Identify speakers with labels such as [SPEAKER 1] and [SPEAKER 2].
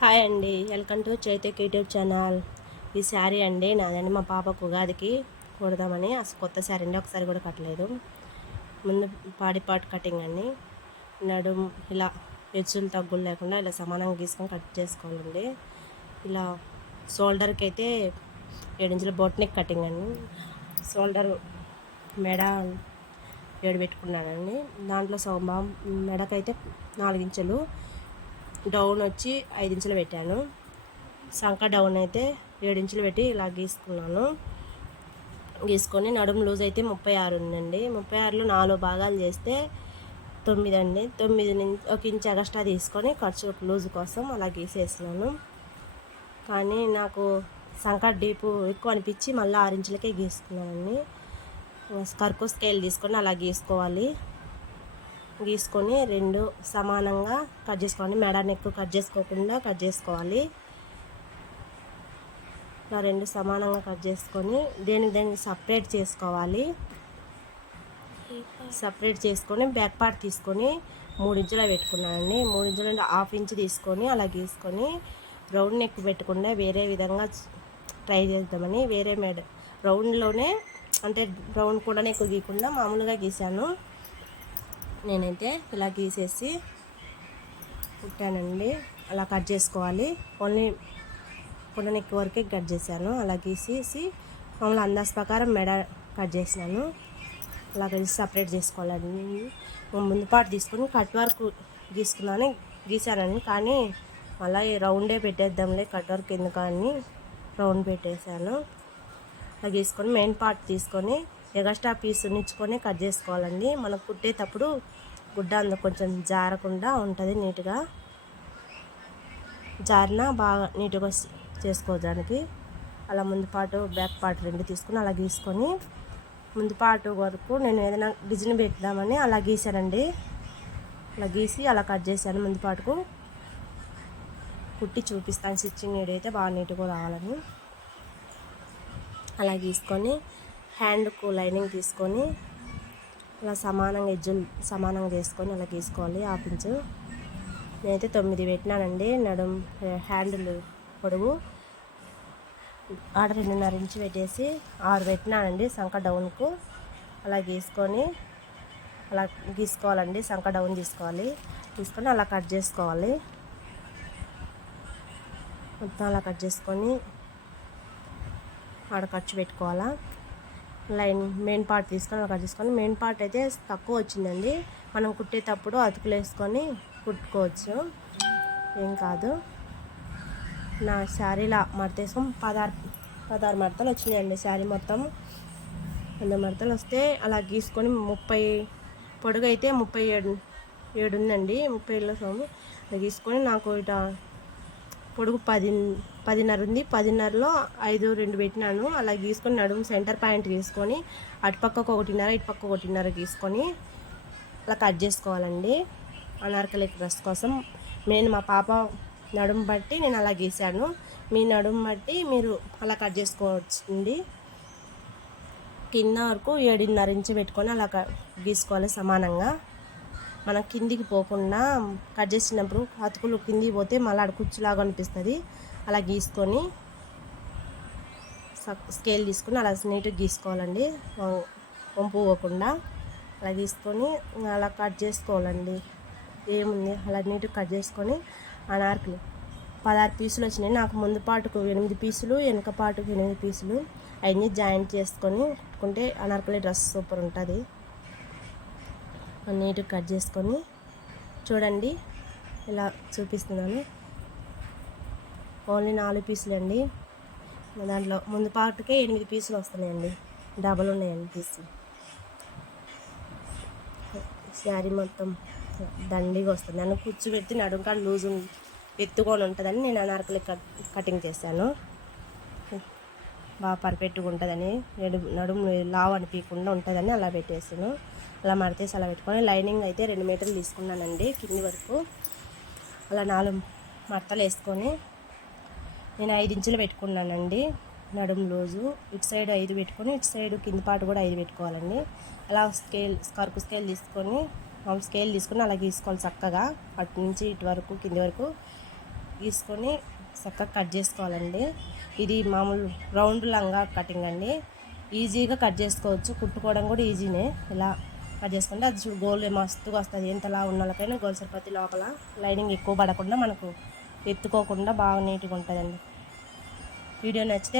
[SPEAKER 1] Hi అండి. Welcome to Chaitak YouTube channel. ఈ శారీ అండి నాదండి. మా పాపకు ఉగాదికి కుడదామని అసలు కొత్త శారీ అండి. ఒకసారి కూడా కట్టలేదు. ముందు పాడి పాట్ కటింగ్ అండి. నడుం ఇలా ఎచ్చులు తగ్గులు లేకుండా ఇలా సమానంగా గీసుకొని కట్ చేసుకోవాలండి. ఇలా షోల్డర్కి అయితే ఏడించుల బొట్నిక్ కటింగ్ అండి. షోల్డర్ మెడ ఏడు పెట్టుకున్నానండి. దాంట్లో సోమా మెడకైతే నాలుగించులు డౌన్ వచ్చి ఐదు ఇంచులు పెట్టాను. సంఖ డౌన్ అయితే ఏడు ఇంచులు పెట్టి ఇలా గీసుకున్నాను. గీసుకొని నడుము లూజ్ అయితే ముప్పై ఆరు ఉందండి. ముప్పై ఆరులో నాలుగు భాగాలు చేస్తే తొమ్మిది అండి. తొమ్మిది నుంచి ఒక ఇంచ్ ఎగస్ట్రా తీసుకొని ఖర్చు లూజ్ కోసం అలా గీసేసినాను. కానీ నాకు సంక డీపు ఎక్కువ అనిపించి మళ్ళీ ఆరు ఇంచులకే గీసుకున్నానండి. స్కర్కు స్కేల్ తీసుకొని అలా గీసుకోవాలి. గీసుకొని రెండు సమానంగా కట్ చేసుకోవాలి. మెడని ఎక్కువ కట్ చేసుకోకుండా కట్ చేసుకోవాలి. ఇలా రెండు సమానంగా కట్ చేసుకొని దేనికి దేనికి సపరేట్ చేసుకోవాలి. సపరేట్ చేసుకొని బ్యాక్ పార్ట్ తీసుకొని మూడు ఇంచుల పెట్టుకున్నానండి. మూడు ఇంచుల హాఫ్ ఇంచ్ తీసుకొని అలా గీసుకొని రౌండ్ నెక్ పెట్టకుండా వేరే విధంగా ట్రై చేద్దామని వేరే మెడ రౌండ్లోనే అంటే రౌండ్ కూడా నెక్కు గీయకుండా మామూలుగా గీశాను నేనైతే ఇలా గీసేసి కుట్టానండి. అలా కట్ చేసుకోవాలి. ఓన్లీ పుట్టనెక్కి వరకే కట్ చేశాను. అలా గీసేసి మామూలు అందాజ ప్రకారం మెడ కట్ చేసినాను. అలా కలిసి సపరేట్ చేసుకోవాలండి. ముందు పాటు తీసుకొని కట్ వర్క్ గీసుకున్నాను. గీసానండి. కానీ మళ్ళీ రౌండే పెట్టేద్దాంలే. కట్ వర్క్ ఎందుకని రౌండ్ పెట్టేశాను. అలా గీసుకొని మెయిన్ పార్ట్ తీసుకొని ఎగస్ట్రా పీస్ ఉంచుకొని కట్ చేసుకోవాలండి. మనం కుట్టేటప్పుడు గుడ్డ అందు కొంచెం జారకుండా ఉంటుంది నీట్గా. జారిన బాగా నీట్గా చేసుకోవడానికి. అలా ముందు పాటు బ్యాక్ పార్ట్ రెండు తీసుకుని అలా గీసుకొని ముందు పాటు వరకు నేను ఏదైనా డిజైన్ పెడదామని అలా గీసానండి. అలా గీసి అలా కట్ చేశాను ముందు పాటుకు. కుట్టి చూపిస్తాను. స్టిచ్చింగ్ నీడైతే బాగా నీట్గా రావాలని. అలా గీసుకొని హ్యాండ్కు లైనింగ్ తీసుకొని అలా సమానంగా ఎజ్జులు సమానంగా చేసుకొని అలా గీసుకోవాలి ఆపించు. నేనైతే తొమ్మిది పెట్టినానండి నడుం హ్యాండిల్ పొడవు ఆడ రెండున్నర ఇంచు పెట్టేసి ఆరు పెట్టినానండి సంక డౌన్కు. అలా గీసుకొని అలా గీసుకోవాలండి సంక డౌన్ తీసుకోవాలి. తీసుకొని అలా కట్ చేసుకోవాలి. మొత్తం అలా కట్ చేసుకొని ఆడ ఖర్చు పెట్టుకోవాలా. లైన్ మెయిన్ పార్ట్ తీసుకొని అలా కట్ చేసుకొని మెయిన్ పార్ట్ అయితే తక్కువ వచ్చిందండి. మనం కుట్టేటప్పుడు అతుకులు వేసుకొని కుట్టుకోవచ్చు. ఏం కాదు. నా శారీలా మడతేసం పదహారు పదహారు మడతలు వచ్చినాయండి శారీ మొత్తం. వంద మడతలు వస్తే అలా గీసుకొని ముప్పై పొడుగు అయితే ముప్పై ఏడు ఏడు ఉందండి. ముప్పై ఏళ్ళ సోము. అలా గీసుకొని నాకు ఇట పొడుగు పది పదిన్నర ఉంది. పదిన్నరలో ఐదు రెండు పెట్టినాను. అలా గీసుకొని నడుము సెంటర్ పాయింట్ గీసుకొని అటుపక్కకు ఒకటిన్నర ఇటుపక్క ఒకటిన్నర గీసుకొని అలా కట్ చేసుకోవాలండి. అనార్కలి డ్రెస్ కోసం. నేను మా పాప నడుము బట్టి నేను అలా గీసాను. మీ నడుము బట్టి మీరు అలా కట్ చేసుకోవచ్చండి. కింద వరకు ఏడున్నర ఇంచు పెట్టుకొని అలా గీసుకోవాలి సమానంగా. మనం కిందికి పోకుండా కట్ చేసినప్పుడు అతుకులు కిందికి పోతే మళ్ళీ ఆడ కుచ్చులాగా అనిపిస్తుంది. అలా గీసుకొని స్కేల్ తీసుకొని అలా నీట్గా గీసుకోవాలండి. వంపు పోకుండా అలా తీసుకొని అలా కట్ చేసుకోవాలండి. ఏముంది? అలా నీట్గా కట్ చేసుకొని అనార్కులు. పదహారు పీసులు వచ్చినాయి. నాకు ముందు పాటుకు ఎనిమిది పీసులు వెనక పాటుకు ఎనిమిది పీసులు. అవన్నీ జాయింట్ చేసుకొని కుట్టుకుంటే అనార్కలి డ్రెస్ సూపర్ ఉంటుంది. నీట్గా కట్ చేసుకొని చూడండి ఇలా చూపిస్తున్నాను. ఓన్లీ నాలుగు పీసులు అండి దాంట్లో ముందు పాటుకే ఎనిమిది పీసులు వస్తున్నాయండి. డబల్ ఉన్నాయండి పీసులు. శారీ మొత్తం దండిగా వస్తుంది. నన్ను కూర్చోబెట్టి నడుంకాడ లూజ్ ఎత్తుకొని ఉంటుందని నేను అనార్కలి కట్ కటింగ్ చేశాను. బాగా పర్ఫెక్ట్గా ఉంటుందని నడుము నడుము లావు అనిపించకుండా ఉంటుందని అలా పెట్టేసాను అలా మడతేసి అలా పెట్టుకొని లైనింగ్ అయితే రెండు మీటర్లు తీసుకున్నానండి కింది వరకు. అలా నాలుగు మడతలు వేసుకొని నేను ఐదు ఇంచులు పెట్టుకున్నానండి నడుము రోజు ఇటు సైడ్ ఐదు పెట్టుకొని ఇటు సైడ్ కింది పాటు కూడా ఐదు పెట్టుకోవాలండి. అలా స్కేల్ స్కర్కు స్కేల్ తీసుకొని స్కేల్ తీసుకొని అలా గీసుకోవాలి చక్కగా. అటు నుంచి ఇటు వరకు కింది వరకు గీసుకొని చక్కగా కట్ చేసుకోవాలండి. ఇది మామూలు రౌండ్ లంగా కటింగ్ అండి. ఈజీగా కట్ చేసుకోవచ్చు. కుట్టుకోవడం కూడా ఈజీనే. ఇలా కట్ చేసుకుంటే అది చూడు గోల్ మస్తుగా వస్తుంది. ఎంతలా ఉన్న వాళ్ళకైనా గోల్ సరిపతి లోపల. లైనింగ్ ఎక్కువ పడకుండా మనకు ఎత్తుకోకుండా బాగా నీట్గా ఉంటుందండి. వీడియో నచ్చితే